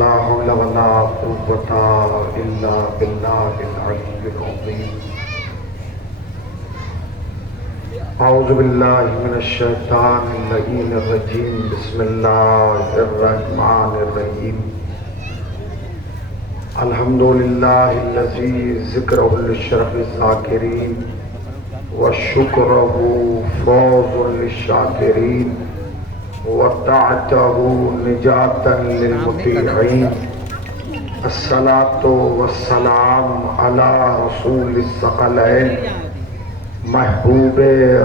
لا حول ولا قوة إلا بالله العلي العظيم. أعوذ بالله من الشيطان اللعين الرجيم. بسم الله الرحمن الرحيم. الحمد لله الذي ذكره للشرف الذاكرين وشكره فوز للشاكرين وطاعته نجاة للمطيعين. الصلاة والسلام على رسول الثقلين محبوب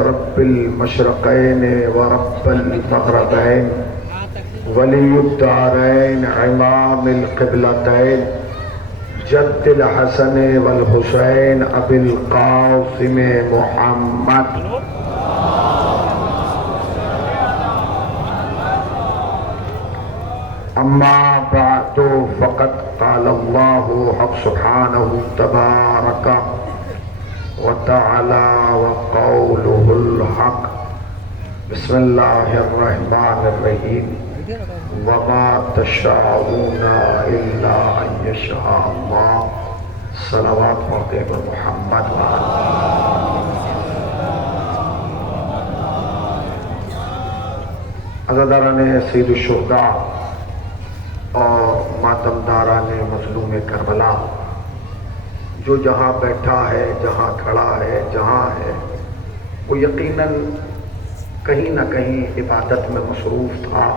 رب المشرقين ورب المغربين ولی الدارین امام القبلتین جد الحسن والحسین ابی القاسم محمد. اما بعد فقد قال اللہ حق سبحانہ تبارک وتعالی وقولہ الحق. بسم اللہ الرحمن الرحیم. وما تشاءون الا ان یشاء اللہ. صلوات پڑھتے ہیں محمد عزاداران سید الشہداء اور ماتمداران مظلوم کربلا، جو جہاں بیٹھا ہے، جہاں کھڑا ہے، جہاں ہے، وہ یقیناً کہیں نہ کہیں عبادت میں مصروف تھا،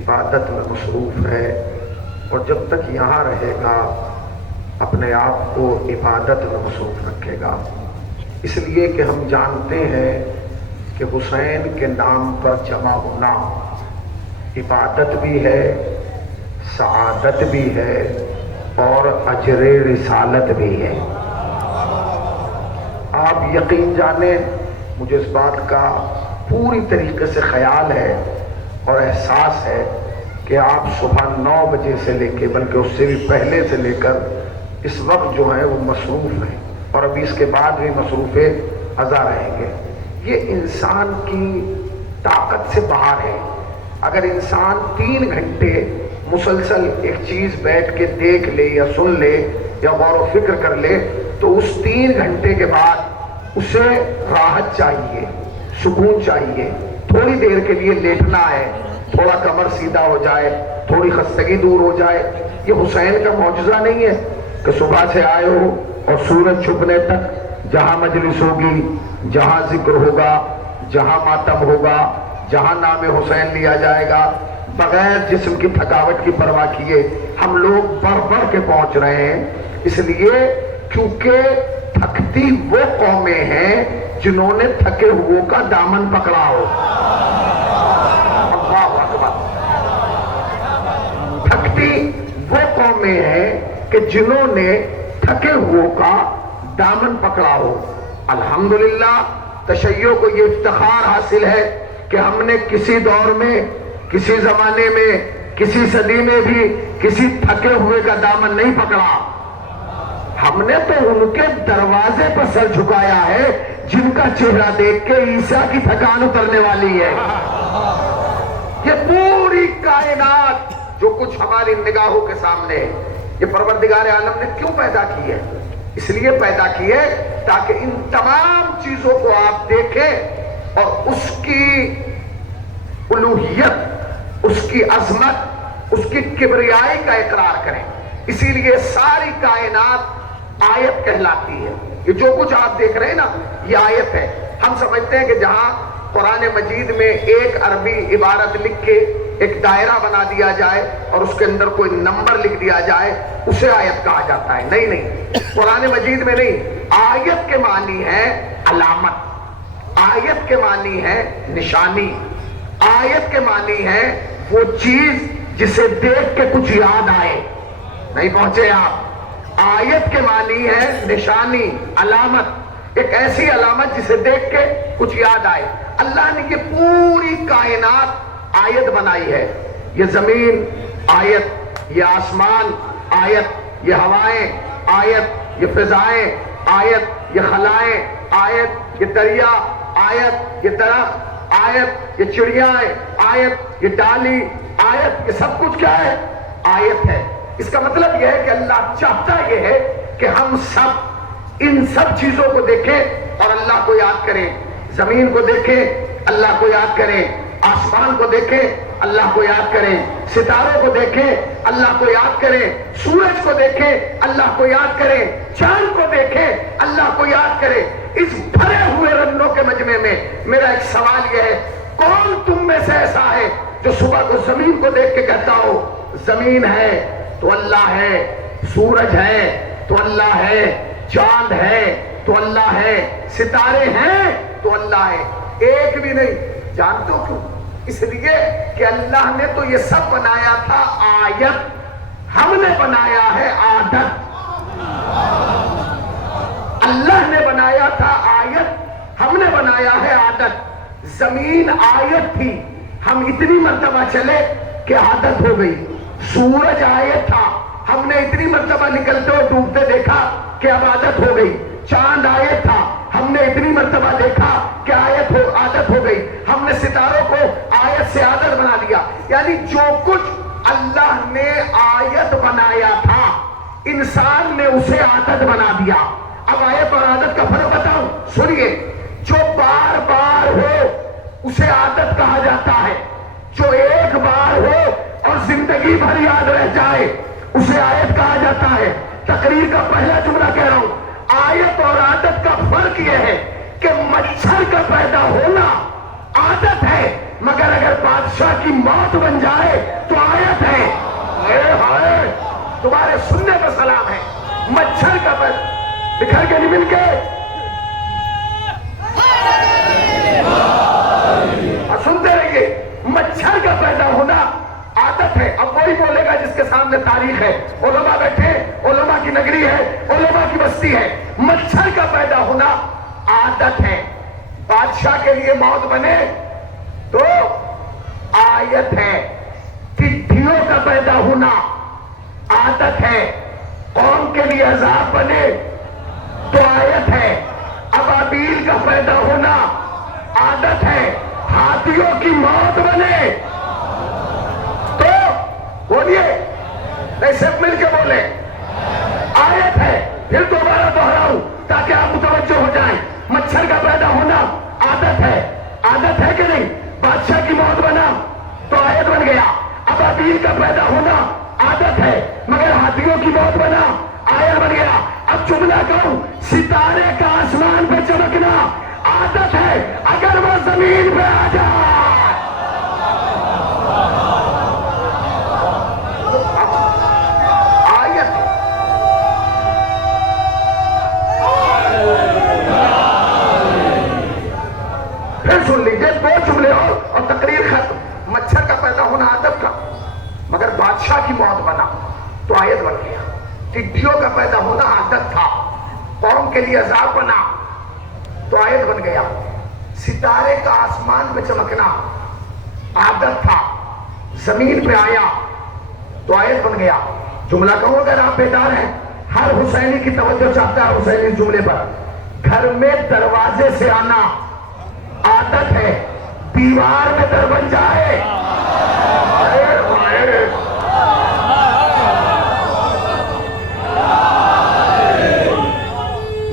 عبادت میں مصروف ہے، اور جب تک یہاں رہے گا اپنے آپ کو عبادت میں مصروف رکھے گا. اس لیے کہ ہم جانتے ہیں کہ حسین کے نام پر جمع ہونا عبادت بھی ہے، سعادت بھی ہے، اور اجر رسالت بھی ہے. آپ یقین جانیں، مجھے اس بات کا پوری طریقے سے خیال ہے اور احساس ہے کہ آپ صبح 9 بجے سے لے کے، بلکہ اس سے بھی پہلے سے لے کر اس وقت جو ہیں وہ مصروف ہیں، اور ابھی اس کے بعد بھی مصروف ازا رہیں گے. یہ انسان کی طاقت سے باہر ہے. اگر انسان 3 گھنٹے مسلسل ایک چیز بیٹھ کے دیکھ لے یا سن لے یا غور و فکر کر لے، تو اس 3 گھنٹے کے بعد اسے راحت چاہیے، سکون چاہیے. تھوڑی دیر کے لیے لیٹنا ہے، تھوڑا کمر سیدھا ہو جائے، تھوڑی خستگی دور ہو جائے. یہ حسین کا معجزہ نہیں ہے کہ صبح سے آئے ہو اور سورج چھپنے تک جہاں مجلس ہوگی، جہاں ذکر ہوگا، جہاں ماتم ہوگا، جہاں نام حسین لیا جائے گا، بغیر جسم کی تھکاوٹ کی پرواہ کیے ہم لوگ بڑھ بڑھ کے پہنچ رہے ہیں. اس لیے کیونکہ تھکتی وہ قومیں ہیں جنہوں نے تھکے ہوئوں کا دامن پکڑا ہو. اللہ اکبر. تھکتی وہ قومیں ہیں کہ جنہوں نے تھکے ہوئوں کا دامن پکڑا ہو. الحمدللہ تشیع کو یہ افتخار حاصل ہے کہ ہم نے کسی دور میں، کسی زمانے میں، کسی صدی میں بھی کسی تھکے ہوئے کا دامن نہیں پکڑا. ہم نے تو ان کے دروازے پر سر جھکایا ہے جن کا چہرہ دیکھ کے عیسیٰ کی تھکان اترنے والی ہے. یہ پوری کائنات جو کچھ ہماری نگاہوں کے سامنے ہے، یہ پروردگار عالم نے کیوں پیدا کی ہے؟ اس لیے پیدا کی ہے تاکہ ان تمام چیزوں کو آپ دیکھیں اور اس کی الوہیت، اس کی عظمت، اس کی کبریائی کا اقرار کریں. اسی لیے ساری کائنات آیت کہلاتی ہے. یہ جو کچھ آپ دیکھ رہے ہیں نا، یہ آیت ہے. ہم سمجھتے ہیں کہ جہاں قرآن مجید میں ایک عربی عبارت لکھ کے ایک دائرہ بنا دیا جائے اور اس کے اندر کوئی نمبر لکھ دیا جائے اسے آیت کہا جاتا ہے. نہیں نہیں، قرآن مجید میں نہیں. آیت کے معنی ہے علامت، آیت کے معنی ہے نشانی، آیت کے معنی ہے وہ چیز جسے دیکھ کے کچھ یاد آئے. نہیں پہنچے آپ؟ آیت کے معنی ہے نشانی، علامت، ایک ایسی علامت جسے دیکھ کے کچھ یاد آئے. اللہ نے یہ پوری کائنات آیت بنائی ہے. یہ زمین آیت، یہ آسمان آیت، یہ ہوائیں آیت، یہ فضائیں آیت، یہ خلائیں آیت، یہ دریا آیت، یہ درخت آیت، یہ چڑیاں آیت، یہ ڈالی آیت. یہ سب کچھ کیا ہے؟ آیت ہے. اس کا مطلب یہ ہے کہ اللہ چاہتا یہ ہے کہ ہم سب ان سب چیزوں کو دیکھیں اور اللہ کو یاد کریں. زمین کو دیکھیں, اللہ کو یاد کریں. آسمان کو دیکھیں, اللہ کو یاد کریں. ستاروں کو دیکھیں, اللہ کو یاد کریں. سورج کو دیکھیں, اللہ کو یاد کریں. چاند کو دیکھیں, اللہ کو یاد کریں. اس بھرے ہوئے رنگوں کے مجمع میں میرا ایک سوال یہ ہے, کون تم میں سے ایسا ہے جو صبح کو زمین کو دیکھ کے کہتا ہو زمین ہے تو اللہ ہے, سورج ہے تو اللہ ہے, چاند ہے تو اللہ ہے, ستارے ہیں تو اللہ ہے؟ ایک بھی نہیں. جانتے ہو کیوں؟ اس لیے کہ اللہ نے تو یہ سب بنایا تھا آیت, ہم نے بنایا ہے عادت. اللہ نے بنایا تھا آیت, ہم نے بنایا ہے عادت. زمین آیت تھی, ہم اتنی مرتبہ چلے کہ عادت ہو گئی. سورج آیت تھا, ہم نے اتنی مرتبہ نکلتے اور ڈوبتے دیکھا کہ اب عادت ہو گئی. چاند آیت تھا, ہم نے اتنی مرتبہ دیکھا کہ عادت ہو گئی. ہم نے ستاروں کو آیت سے عادت بنا دیا. یعنی جو کچھ اللہ نے آیت بنایا تھا انسان نے اسے عادت بنا دیا. اب آیت اور عادت کا فرق بتاؤں, سنیے. جو بار بار ہو اسے عادت کہا جاتا ہے, جو ایک بار ہو اور زندگی بھر یاد رہ جائے اسے آیت کہا جاتا ہے. تقریر کا پہلا جملہ کہہ رہا ہوں, آیت اور عادت کا فرق یہ ہے کہ مچھر کا پیدا ہونا عادت ہے, مگر اگر بادشاہ کی موت بن جائے تو آیت ہے. ہائے تمہارے سننے پر سلام ہے. مچھر کا پیدا, بکھر کے نہیں مل کے اور سنتے رہیے, مچھر کا پیدا ہونا عادت ہے. اب وہی بولے گا جس کے سامنے تاریخ ہے, علماء بیٹھے, علماء کی نگری ہے, علماء کی بستی ہے. مچھر کا پیدا ہونا عادت ہے. بادشاہ کے لیے موت بنے تو آیت ہے. ٹڈیوں کا پیدا ہونا عادت ہے. قوم کے لیے عذاب بنے تو آیت ہے. ابابیل کا پیدا ہونا عادت ہے. ہاتھیوں کی موت بنے تو بولیے, نہیں سب مل کے بولے, آیت ہے. پھر دوبارہ دوہراؤں تاکہ آپ متوجہ ہو جائیں. مچھر کا پیدا ہونا عادت ہے. عادت ہے کہ نہیں؟ بادشاہ کی موت بنا تو آیت بن گیا. ابابیل کا پیدا ہونا عادت ہے, مگر ہاتھیوں کی موت بنا آیت بن گیا. اب جملہ کہوں, ستارے کا آسمان پہ چمکنا عادت ہے, اگر وہ زمین پہ آ جائے آیت. پھر سن لیجیے, دو جملے اور تقریر ختم. مچھر کا پیدا ہونا عادت تھا, مگر بادشاہ کی موت بنا تو آیت بن گیا. ٹڈیوں کا پیدا ہونا عادت تھا, قوم کے لیے عذاب بنا تو آیت بن گیا. ستارے کا آسمان پہ چمکنا عادت تھا, زمین پہ آیا تو آیت بن گیا. جملہ کہوں اگر آپ بیدار ہیں, ہر حسینی کی توجہ چاہتا ہے حسینی جملے پر. گھر میں دروازے سے آنا عادت ہے, دیوار میں در بن جائے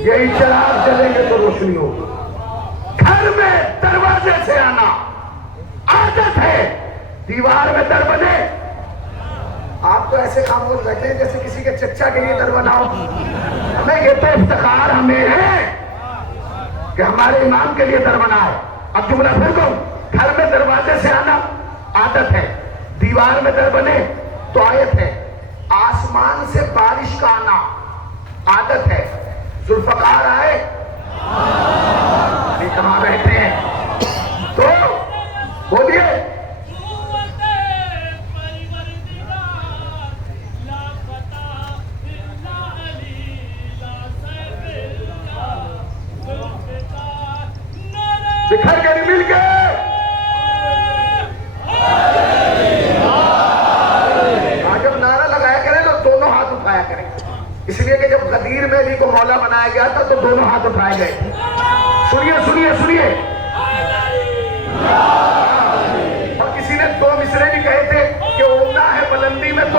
یہی چراغ جلیں گے تو روشنی ہوگی. گھر میں دروازے سے آنا عادت ہے, دیوار میں در بنے. آپ تو ایسے خاموش بیٹھے ہیں جیسے کسی کے چچا کے لیے در بناؤ. ہمیں یہ تو افتخار ہمیں ہے کہ ہمارے امام کے لیے در بنا ہے. اب جملہ پھر کہوں, گھر میں دروازے سے آنا عادت ہے, دیوار میں در بنے تو آیت ہے. آسمان سے بارش کا آنا عادت ہے. ذوالفقار آئے کہاں بیٹھے ہیں تو بولیے, بکھر کے نہیں مل کے جب نعرہ لگایا کریں تو دونوں ہاتھ اٹھایا کریں. اس لیے کہ جب غدیر میں علی کو مولا بنایا گیا تھا تو دونوں ہاتھ اٹھائے گئے. سنیے سنیے سنیے, اور کسی نے دو مصرے بھی کہے تھے کہ اڑنا ہے بلندی میں تو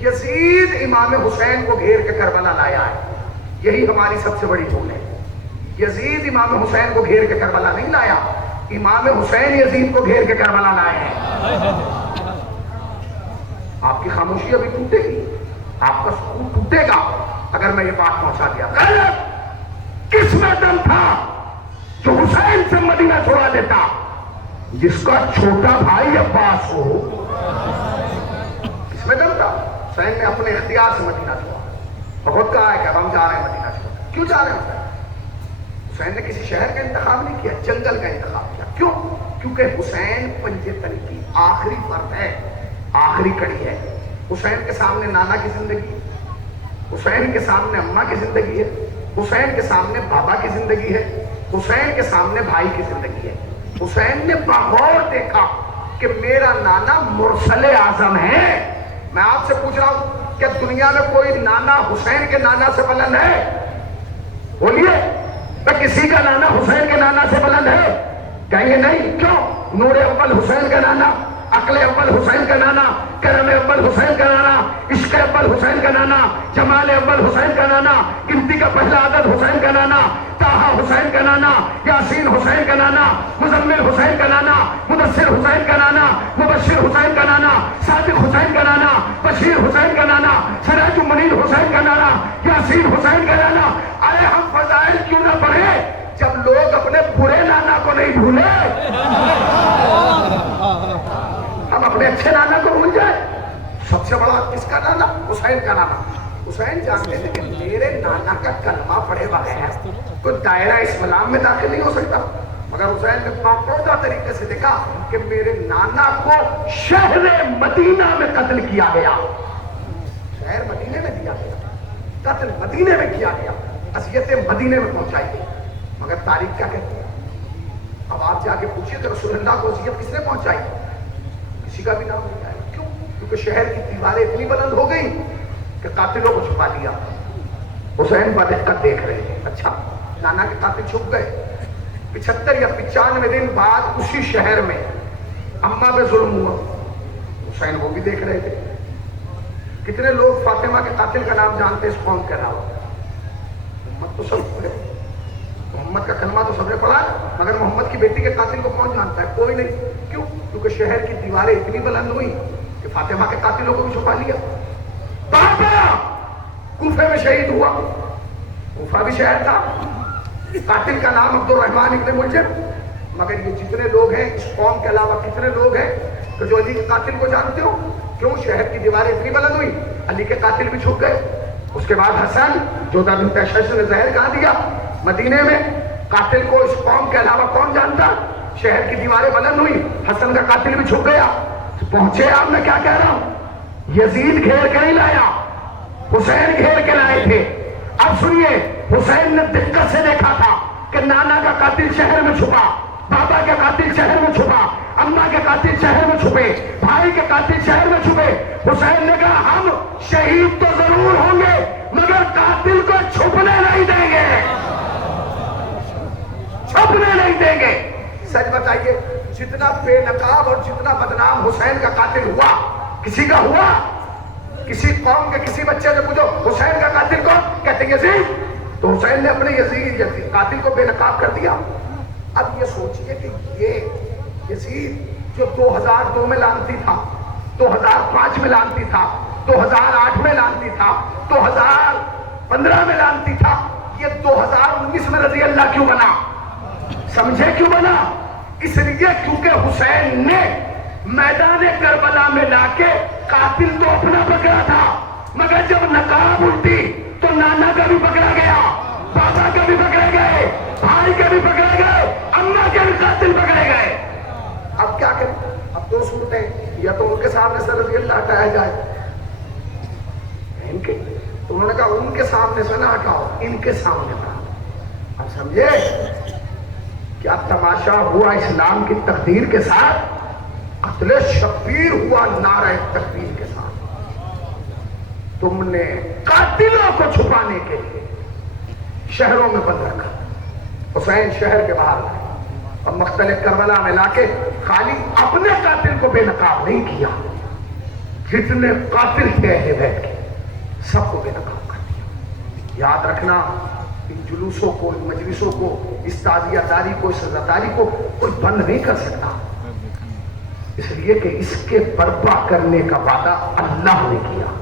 یزید امام حسین کو گھیر کے کربلا لایا ہے. یہی ہماری سب سے بڑی بھول ہے. یزید امام حسین کو گھیر کے کربلا نہیں لایا, امام حسین یزید کو گھیر کے کربلا لائے ہیں. آپ کی خاموشی ابھی ٹوٹے گی, آپ کا سکون ٹوٹے گا اگر میں یہ بات پہنچا دیا. کس میں دم تھا جو حسین سے مدینہ چھوڑا دیتا؟ جس کا چھوٹا بھائی عباس ہو. کس میں دم تھا؟ حسین نے اپنے اختیار سے مدینہ چھوڑا, بہت کہا ہے کہ اب ہم جا رہے ہیں مدینہ چھوڑا. کیوں جا رہے ہیں حسین نے کسی شہر کا انتخاب نہیں کیا, جنگل کا انتخاب کیا. کیوں؟ کیونکہ حسین پنجے تن کی آخری فرد ہے, آخری کڑی ہے. حسین کے سامنے نانا کی زندگی, حسین کے سامنے اماں کی زندگی ہے, حسین کے سامنے بابا کی زندگی ہے, حسین کے سامنے بھائی کی زندگی ہے. حسین نے بغور دیکھا کہ میرا نانا مرسل اعظم ہے. میں آپ سے پوچھ رہا ہوں کہ دنیا میں کوئی نانا حسین کے نانا سے بلند ہے؟ بولیے, کسی کا نانا حسین کے نانا سے بلند ہے؟ کہیں گے نہیں. کیوں؟ نور اول حسین کا نانا, عقل اول حسین کا نانا, کرم اول حسین کا نانا, عشق اول حسین کا نانا, جمال اول حسین کا نانا, گنتی کا پہلا عدد حسین کا نانا, طٰہٰ حسین کا نانا, یاسین حسین کا نانا, مزمل حسین کا نانا, مدثر حسین کا نانا, مبشر حسین کا نانا, صادق حسین کا نانا, بشیر حسین کا نانا, سراج المنیر حسین کا نانا, یاسین حسین کا نانا. ارے ہم فضائل کیوں نہ پڑھے جب لوگ اپنے برے نانا کو نہیں بھولے؟ ہم اپنے اچھے نانا کو بھول جائیں. سب سے بڑا کس کا نانا؟ حسین کا نانا. حسین جانتے تھے کہ میرے نانا کا کلمہ پڑھے بغیر کوئی دائرہ اسلام میں داخل نہیں ہو سکتا. مگر حسین نے باقاعدہ طریقے سے دیکھا کہ میرے نانا کو شہر مدینہ میں قتل کیا گیا. شہر مدینے میں دیا گیا, قتل مدینے میں کیا گیا, اذیتیں مدینے میں پہنچائی گئی. مگر تاریخ کیا کہتی ہے؟ اب آپ جا کے پوچھیے کہ رسول اللہ کو اذیت کس نے پہنچائی؟ کسی کا بھی نام نہیں آیا. کیوں؟ کیونکہ شہر کی دیواریں اتنی بلند ہو گئی کہ قاتلوں کو چھپا لیا. حسین بدقت دیکھ رہے ہیں. اچھا, نانا کے قاتل چھپ گئے. 75 یا 95 دن بعد اسی شہر میں اماں پہ ظلم ہوا. حسین وہ بھی دیکھ رہے تھے. کتنے لوگ فاطمہ کے قاتل کا نام جانتے اس قوم کے علاوہ؟ محمد تو سب پڑھے, محمد کا کلمہ تو سب نے پڑھا, مگر محمد کی بیٹی کے قاتل کو کون جانتا ہے؟ کوئی نہیں. کیوں؟ کیونکہ شہر کی دیواریں اتنی بلند ہوئی کہ فاطمہ کے قاتلوں کو بھی چھپا لیا. بابا کوفے میں شہید ہوا. کوفہ بھی شہر تھا. قاتل کا نام عبد الرحمن ابن ملجم. مگر یہ جتنے لوگ ہیں اس قوم کے علاوہ کتنے لوگ ہیں کہ جو علی کے قاتل کو جانتے ہو؟ کیوں؟ شہر کی دیواریں اتنی بلند ہوئی, علی کے قاتل بھی چھپ گئے. اس کے بعد حسن جوزہ بنت شش نے زہر کہاں دیا مدینے میں. قاتل کو اس قوم کے علاوہ کون جانتا؟ شہر کی دیواریں بلند ہوئی, حسن کا قاتل بھی چھپ گیا. پہنچے آپ, میں کیا کہہ رہا ہوں, یزید گھیر کے نہیں لایا, حسین گھیر کے لائے تھے. اب سنیے, حسین نے دقت سے دیکھا تھا کہ نانا کا قاتل شہر میں چھپا, بابا کے قاتل شہر میں چھپا, اماں کے قاتل شہر میں چھپے, بھائی کے قاتل شہر میں چھپے. حسین نے کہا ہم شہید تو ضرور ہوں گے مگر قاتل کو چھپنے نہیں دیں گے, چھپنے نہیں دیں گے. سچ بتائیے, جتنا بے نقاب اور جتنا بدنام حسین کا قاتل ہوا, کسی کا ہوا؟ کسی قوم کے کسی بچے سے پوچھو حسین کا قاتل کون, کہتے ہیں یزید. تو حسین نے اپنے یزید قاتل کو بے نقاب کر دیا. اب یہ سوچئے کہ یہ یزید جو 2002 میں لانتی تھا, 2005 میں لانتی تھا, 2008 میں لانتی تھا, 2015 میں لانتی تھا, یہ 2019 میں رضی اللہ کیوں بنا؟ سمجھے کیوں بنا؟ اس لیے کیونکہ حسین نے میدان کربلا میں لا کے قاتل تو اپنا پکڑا تھا, مگر جب نقاب اٹھتی تو نانا کا بھی پکڑا گیا, بابا کا بھی پکڑے گئے, بھائی کے بھی پکڑے گئے, اماں کے بھی قاتل پکڑے گئے. اب کیا کریں؟ اب دو صورتیں, یا تو ان کے سامنے سے رضی اللہ ہٹایا جائے, ان کے, تو انہوں نے کہا ان کے سامنے سے نہ ہٹاؤ, ان کے سامنے ہٹاؤ. اب سمجھے کیا تماشا ہوا اسلام کی تقدیر کے ساتھ؟ قتل شبیر ہوا نعرہ تکبیر کے ساتھ. تم نے قاتلوں کو چھپانے کے لیے شہروں میں بند رکھا. حسین شہر کے باہر لائے اور مختلف کربلا میں لا کے خالی اپنے قاتل کو بے نقاب نہیں کیا, جتنے قاتل تھے اہل بیت کے سب کو بے نقاب کر دیا۔ یاد رکھنا ان جلوسوں کو، ان مجلسوں کو، اس تعزیہ داری کو، اس عزاداری کو کوئی بند نہیں کر سکتا، اس لیے کہ اس کے برپا کرنے کا وعدہ اللہ نے کیا۔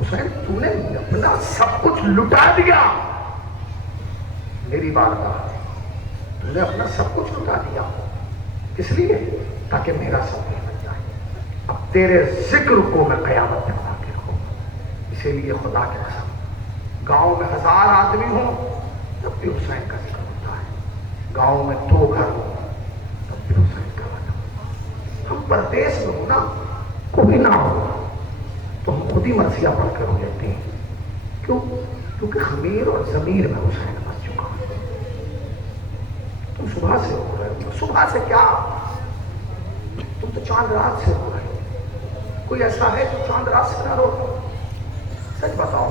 حسین تو نے اپنا سب کچھ لٹا دیا، میری بارگاہ تو نے اپنا سب کچھ لٹا دیا، اس لیے تاکہ میرا سب کچھ بن جائے۔ اب تیرے ذکر کو میں قیامت تک باقی رکھوں، اسی لیے خدا کے قسم گاؤں میں 1000 آدمی ہوں تب بھی حسین کا ذکر ہوتا ہے، گاؤں میں 2 گھر ہوں تب بھی حسین کا وعدہ ہوتا ہے۔ ہم پردیس میں ہوں نا، کوئی نہ ہو تو ہم خود ہی مرثیہ پڑھ کر ہو لیتے ہیں، کیوں؟ کیونکہ خمیر اور ضمیر میں حسین بس چکا ہے۔ تم صبح سے ہو رہے ہو، صبح سے کیا، تم تو چاند رات سے ہو رہے ہو، کوئی ایسا ہے جو چاند رات سے نہ رو؟ سچ بتاؤ،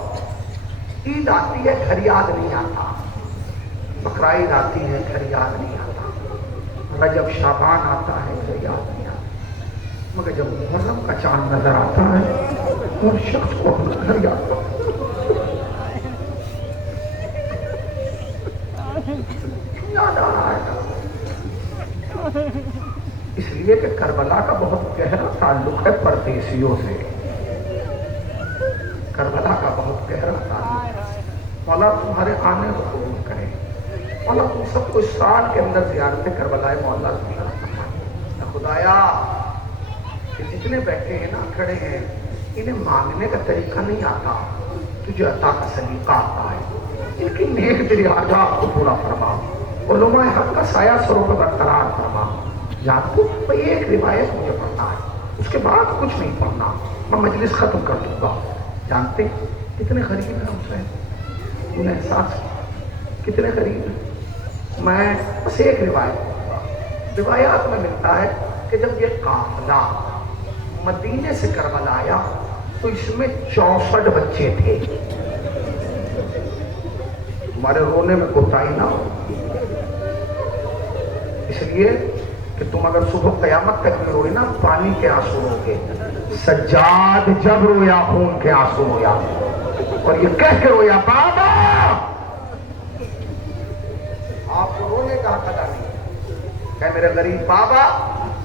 عید آتی ہے گھر یاد نہیں آتا، بقرعید آتی ہے گھر یاد نہیں آتا، رجب شعبان آتا ہے گھر یاد نہیں آتا، مگر جب محرم کا چاند نظر آتا ہے ہر شخص کو اپنا گھر یاد آتا یاد آ رہا ہے۔ اس لیے کہ کربلا کا بہت گہرا تعلق ہے پردیسیوں سے، کربلا کا بہت گہرا تعلق ہے۔ مولا تمہارے آنے کو قبول کرے، مولا تم سب کو اس سال کے اندر زیارت کربلا مولا خدایا، کہ جتنے بیٹھے ہیں نا، کھڑے ہیں، انہیں مانگنے کا طریقہ نہیں آتا، تجھے عطا کا سلیقہ آتا ہے، ان کی نیک دلی حاجات کو پورا فرما، علماء حق کا سایہ سروں پر برقرار فرما۔ یاد کو بھئی ایک روایت مجھے پڑھنا ہے، اس کے بعد کچھ نہیں پڑھنا، میں مجلس ختم کر دوں گا۔ جانتے کتنے قریب ہیں حسین؟ انہیں احساس کتنے قریب ہیں؟ میں بس ایک روایت پڑھوں گا۔ روایات میں ملتا ہے کہ جب یہ قافلہ مدینے سے کربلا آیا تو اس میں 64 بچے تھے۔ تمہارے رونے میں کوتاہی نہ ہو، اس لیے کہ تم اگر صبح قیامت تک میں روئے نا، پانی کے آنسو روگے، سجاد جب رویا خون کے آنسو رویا، اور یہ کہہ کے رویا بابا، آپ کو رونے کا حق ادا نہیں، کہ میرے غریب بابا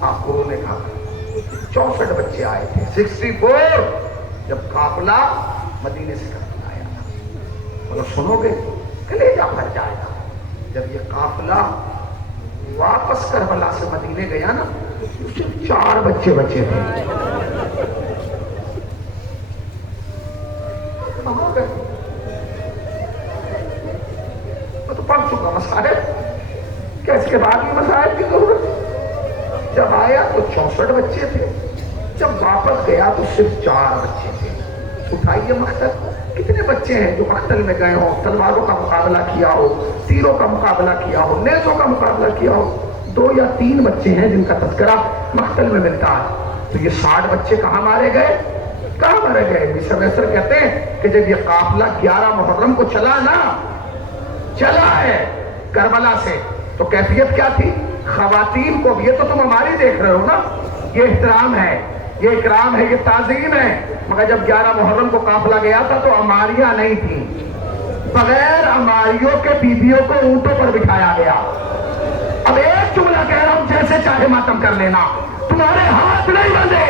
آپ کو رونے کا حق۔ 64 بچے آئے تھے، 64 جب قافلہ مدینے سے کربلا آیا تھا۔ بولو سنو گے کلیجہ بھر جائے گا۔ جب یہ قافلہ واپس کربلا سے مدینے گیا نا، صرف 4 بچے بچے تھے۔ کہاں گئے؟ میں تو پڑھ چکا مسائل، کیا اس کے بعد بھی مسائل کی ضرورت؟ جب آیا تو 64 بچے تھے، جب واپس گیا تو صرف 4 بچے تھے۔ اٹھائیے مقتل، کتنے بچے ہیں جو مقتل میں گئے ہوں، تلواروں کا مقابلہ کیا ہو، تیروں کا مقابلہ کیا ہو، نیزوں کا مقابلہ کیا ہو؟ 2 یا 3 بچے ہیں جن کا تذکرہ مقتل میں ملتا ہے۔ تو یہ 60 بچے کہاں مارے گئے؟ کہاں مارے گئے؟ مصر ویسر کہتے ہیں کہ جب یہ قافلہ 11 محرم کو چلا نا، چلا ہے کربلا سے، تو کیفیت کیا تھی؟ خواتین کو، یہ تو تم ہماری دیکھ رہے ہو نا، یہ احترام ہے، یہ اکرام ہے، یہ تعظیم ہے، مگر جب 11 محرم کو قافلہ گیا تھا تو عماریاں نہیں تھیں، بغیر عماریوں کے بیویوں کو اونٹوں پر بٹھایا گیا۔ اب ایک جملہ کہہ رہا ہوں، جیسے چاہے ماتم کر لینا، تمہارے ہاتھ نہیں بندھے،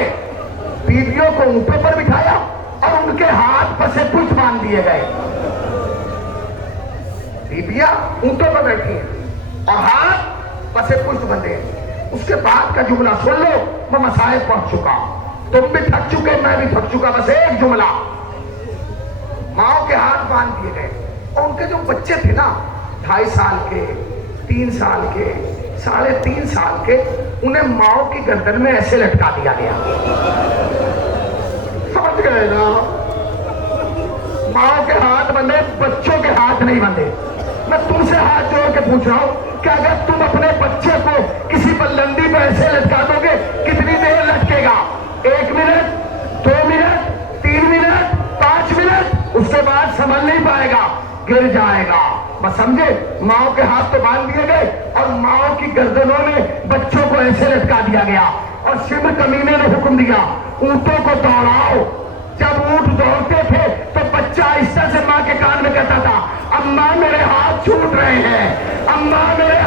بیویوں کو اونٹوں پر بٹھایا اور ان کے ہاتھ پسے پشت باندھ دیے گئے۔ بیویاں اونٹوں پر بیٹھی ہیں اور ہاتھ پسے پشت بندھے۔ اس کے بعد کا جملہ سن لو، میں مسائل پہنچ چکا، تم بھی تھک چکے، میں بھی تھک چکا، بس ایک جملہ، ماؤں کے ہاتھ باندھ دیے گئے، اور ان کے جو بچے تھے نا، 2.5 سال کے، 3 سال کے، 3.5 سال کے، انہیں ماؤں کی گردن میں ایسے لٹکا دیا گیا۔ سمجھ گئے نا؟ ماؤں کے ہاتھ بندھے، بچوں کے ہاتھ نہیں بندھے۔ میں تم سے ہاتھ جوڑ کے پوچھ رہا ہوں کہ اگر تم اپنے بچے کو کسی بلندی پہ ایسے لٹکا دو گے، کتنی دیر لٹکے گا؟ 1 منٹ، 2 منٹ، 3 منٹ، 5 منٹ، اس کے بعد سنبھل نہیں پائے گا، گر جائے گا۔ بس سمجھے، ماؤں کے ہاتھ تو باندھ دیے گئے اور ماؤں کی گردنوں میں بچوں کو ایسے لٹکا دیا گیا، اور شمر کمینے نے حکم دیا، اونٹوں کو دوڑاؤ. جب اونٹ دوڑتے تھے تو بچہ اس طرح سے ماں کے کان میں کہتا تھا اماں میرے ہاتھ چھوٹ رہے ہیں, اماں میرے